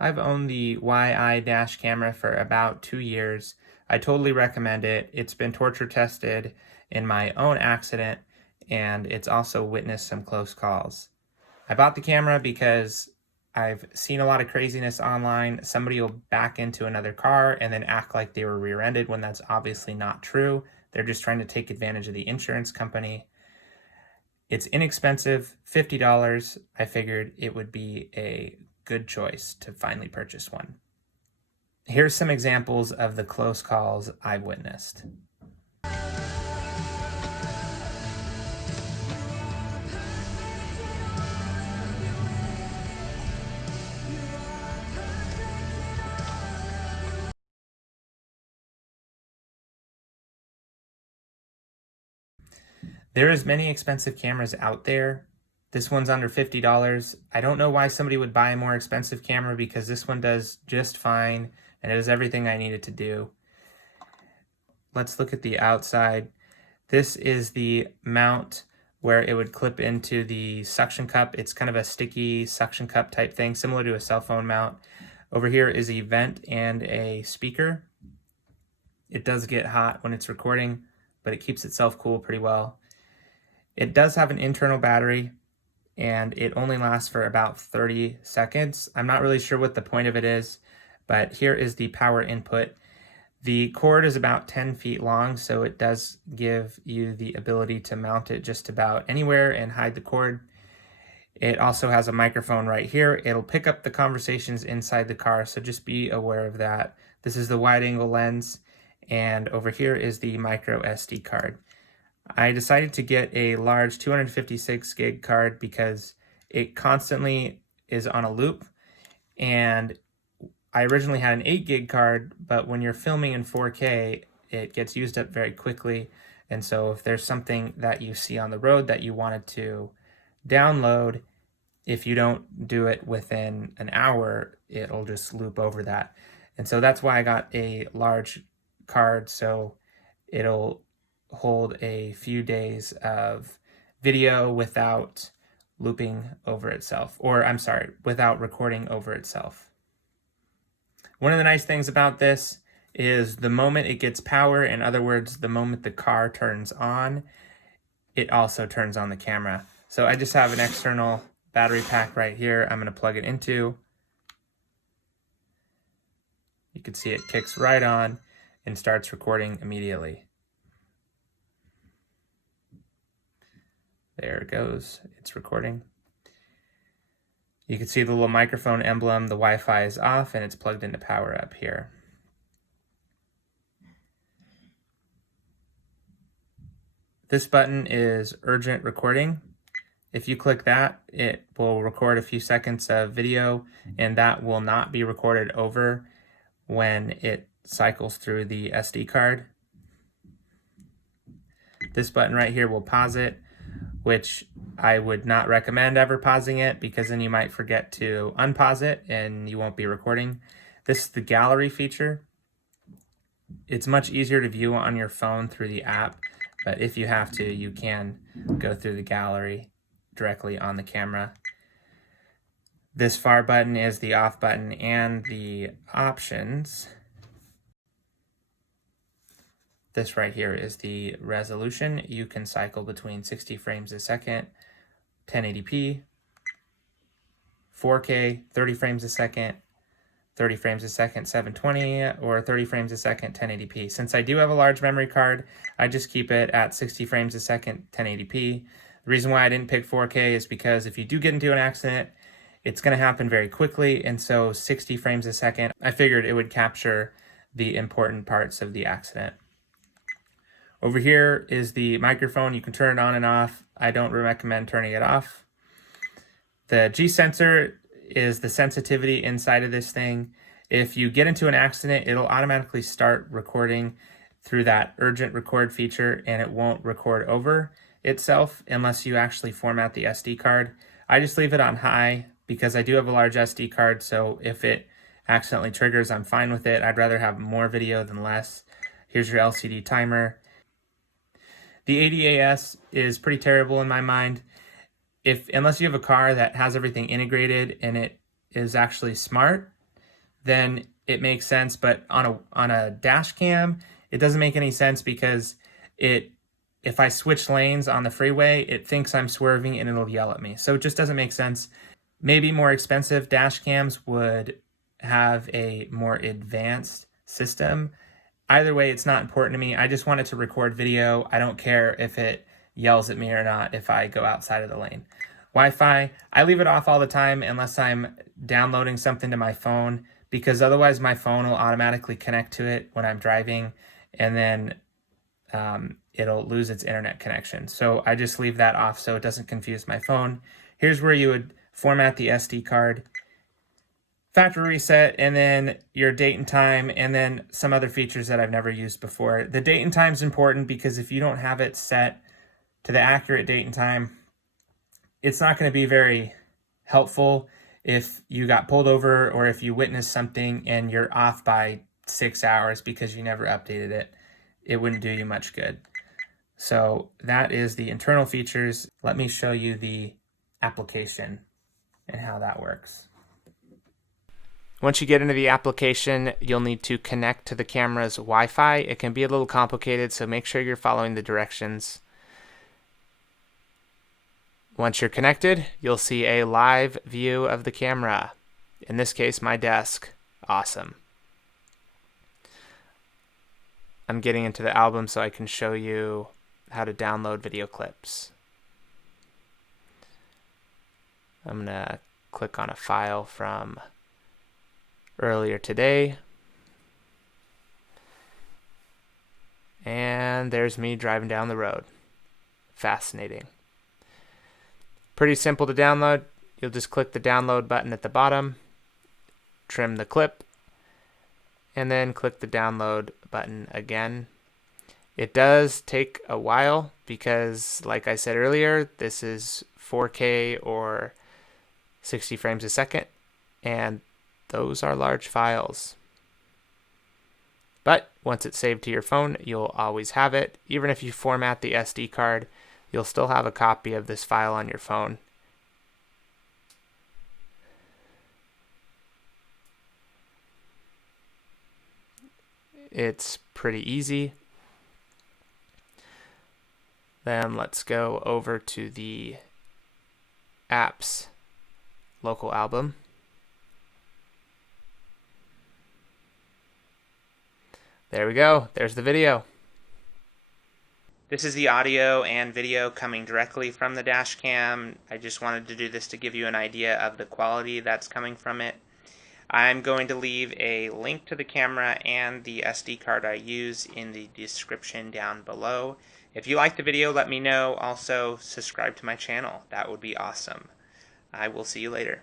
I've owned the YI dash camera for about 2 years. I totally recommend it. It's been torture tested in my own accident, and it's also witnessed some close calls. I bought the camera because I've seen a lot of craziness online. Somebody will back into another car and then act like they were rear-ended when that's obviously not true. They're just trying to take advantage of the insurance company. It's inexpensive, $50. I figured it would be a good choice to finally purchase one. Here's some examples of the close calls I've witnessed. There is many expensive cameras out there. This one's under $50. I don't know why somebody would buy a more expensive camera because this one does just fine and it does everything I need it to do. Let's look at the outside. This is the mount where it would clip into the suction cup. It's kind of a sticky suction cup type thing, similar to a cell phone mount. Over here is a vent and a speaker. It does get hot when it's recording, but it keeps itself cool pretty well. It does have an internal battery, and it only lasts for about 30 seconds. I'm not really sure what the point of it is, but here is the power input. The cord is about 10 feet long, so it does give you the ability to mount it just about anywhere and hide the cord. It also has a microphone right here. It'll pick up the conversations inside the car, so just be aware of that. This is the wide angle lens, and over here is the micro SD card. I decided to get a large 256 gig card because it constantly is on a loop, and I originally had an 8 gig card, but when you're filming in 4K, it gets used up very quickly. And so if there's something that you see on the road that you wanted to download, if you don't do it within an hour, it'll just loop over that. And so that's why I got a large card, so it'll hold a few days of video without looping over itself, or I'm sorry, without recording over itself. One of the nice things about this is the moment it gets power, in other words, the moment the car turns on, it also turns on the camera. So I just have an external battery pack right here I'm going to plug it into. You can see it kicks right on and starts recording immediately. There it goes, it's recording. You can see the little microphone emblem, the Wi-Fi is off and it's plugged into power up here. This button is urgent recording. If you click that, it will record a few seconds of video, and that will not be recorded over when it cycles through the SD card. This button right here will pause it, which I would not recommend ever pausing it because then you might forget to unpause it and you won't be recording. This is the gallery feature. It's much easier to view on your phone through the app, but if you have to, you can go through the gallery directly on the camera. This far button is the off button and the options. This right here is the resolution. You can cycle between 60 frames a second, 1080p, 4K, 30 frames a second, 30 frames a second, 720, or 30 frames a second, 1080p. Since I do have a large memory card, I just keep it at 60 frames a second, 1080p. The reason why I didn't pick 4K is because if you do get into an accident, it's going to happen very quickly, and so 60 frames a second, I figured it would capture the important parts of the accident. Over here is the microphone. You can turn it on and off. I don't recommend turning it off. The G sensor is the sensitivity inside of this thing. If you get into an accident, it'll automatically start recording through that urgent record feature, and it won't record over itself unless you actually format the SD card. I just leave it on high because I do have a large SD card, so if it accidentally triggers, I'm fine with it. I'd rather have more video than less. Here's your LCD timer. The ADAS is pretty terrible in my mind. Unless you have a car that has everything integrated and it is actually smart, then it makes sense. But on a dash cam, it doesn't make any sense because if I switch lanes on the freeway, it thinks I'm swerving and it'll yell at me. So it just doesn't make sense. Maybe more expensive dash cams would have a more advanced system. Either way, it's not important to me. I just want it to record video. I don't care if it yells at me or not if I go outside of the lane. Wi-Fi, I leave it off all the time unless I'm downloading something to my phone, because otherwise my phone will automatically connect to it when I'm driving, and then it'll lose its internet connection. So I just leave that off so it doesn't confuse my phone. Here's where you would format the SD card, factory reset, and then your date and time, and then some other features that I've never used before. The date and time is important because if you don't have it set to the accurate date and time, it's not going to be very helpful if you got pulled over or if you witnessed something and you're off by 6 hours because you never updated it. It wouldn't do you much good. So that is the internal features. Let me show you the application and how that works. Once you get into the application, you'll need to connect to the camera's Wi-Fi. It can be a little complicated, so make sure you're following the directions. Once you're connected, you'll see a live view of the camera. In this case, my desk. Awesome. I'm getting into the album so I can show you how to download video clips. I'm going to click on a file from earlier today. And there's me driving down the road. Fascinating. Pretty simple to download. You'll just click the download button at the bottom, trim the clip, and then click the download button again. It does take a while because, like I said earlier, this is 4K or 60 frames a second, and those are large files. But once it's saved to your phone, you'll always have it. Even if you format the SD card, you'll still have a copy of this file on your phone. It's pretty easy. Then let's go over to the apps local album. There we go. There's the video. This is the audio and video coming directly from the dash cam. I just wanted to do this to give you an idea of the quality that's coming from it. I'm going to leave a link to the camera and the SD card I use in the description down below. If you like the video, let me know. Also, subscribe to my channel. That would be awesome. I will see you later.